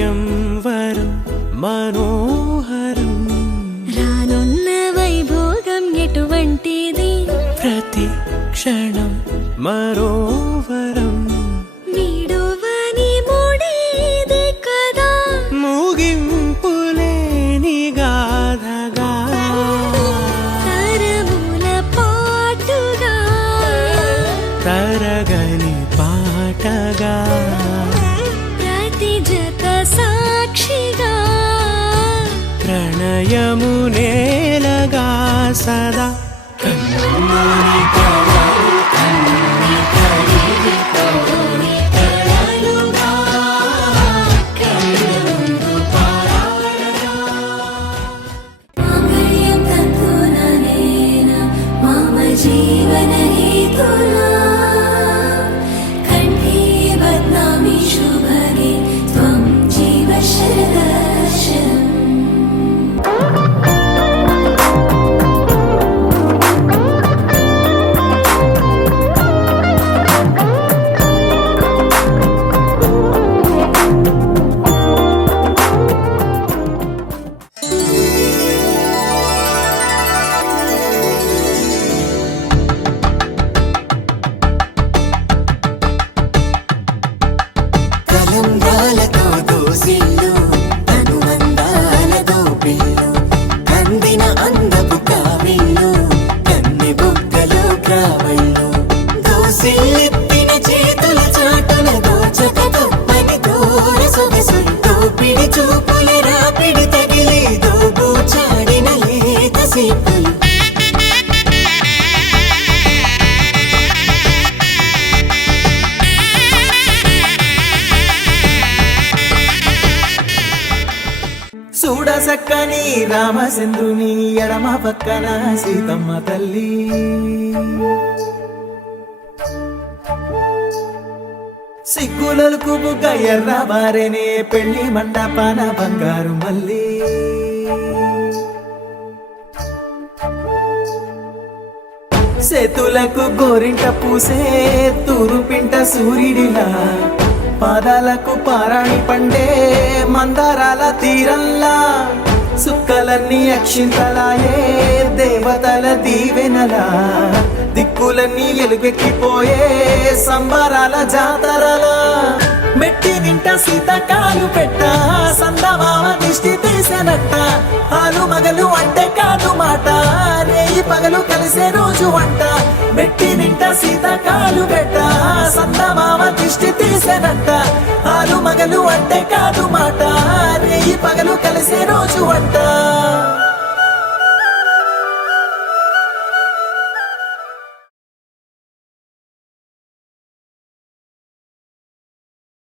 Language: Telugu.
స్వయంవరం మనోహరం రానున్న వైభోగం ఎటువంటిది ప్రతి క్షణం మరోవరం వీడువని మూడేది కదా ముగింపులేని గాథగా తరముల పాటుగా తరగని పాటగా ప్రతి జత సాక్షిగా ప్రణయము నేలగా సదా కన్నుని కలలు కన్ని కడిగి కౌని కలలుగా కళ్ళుందు పారాడగా మాంగళ్యం తంతుననేన మమ జీవన హేతునా కంఠే బధ్నామి శుభగే త్వం జీవ శరదర్శనం కలంబ్రాలతో దోసిళ్ళు అనుబంధాలతో పిల్లు అందిన అందపు కావిళ్ళు కన్ని బుగ్గలు గ్రావళ్ళు దోసిళ్ళెత్తిన చేతుల చాటున దోచక తప్పని దూర సొగసులతో పిడి చూపుల రాపిడి తగిలి దోబూచాడిన లేత సీపులు చూడసక్కని రామచంద్రుని ఎడమ పక్కన సీతమ్మ తల్లి సిగ్గులకు బుగ్గ ఎర్ర బారెనే పెళ్లి మండపాన బంగారు మల్లి చేతులకు గోరింట పూసే తూరుపింట సూర్యుడిలా పాదాలకు పారాణి పండే మందారాల తీరంలా సుక్కలన్నీ అక్షింతలాయే దేవతల దీవెనలా దిక్కులన్నీ ఎలుగెక్కిపోయే సంబరాల జాతరలా మెట్టి నింట సీతకాలు పెట్ట సందమామ దిష్టి తీసెనట్ట ఆలు మగలు అంటే కాదు మాట రేయి పగలు కలిసే రోజు వంట మెట్టి నింట సీతకాలు పెట్ట సందమామ దిష్టి తీసెనట్ట ఆలు మగలు అంటే కాదు మాట రేయి పగలు కలిసే రోజు వంట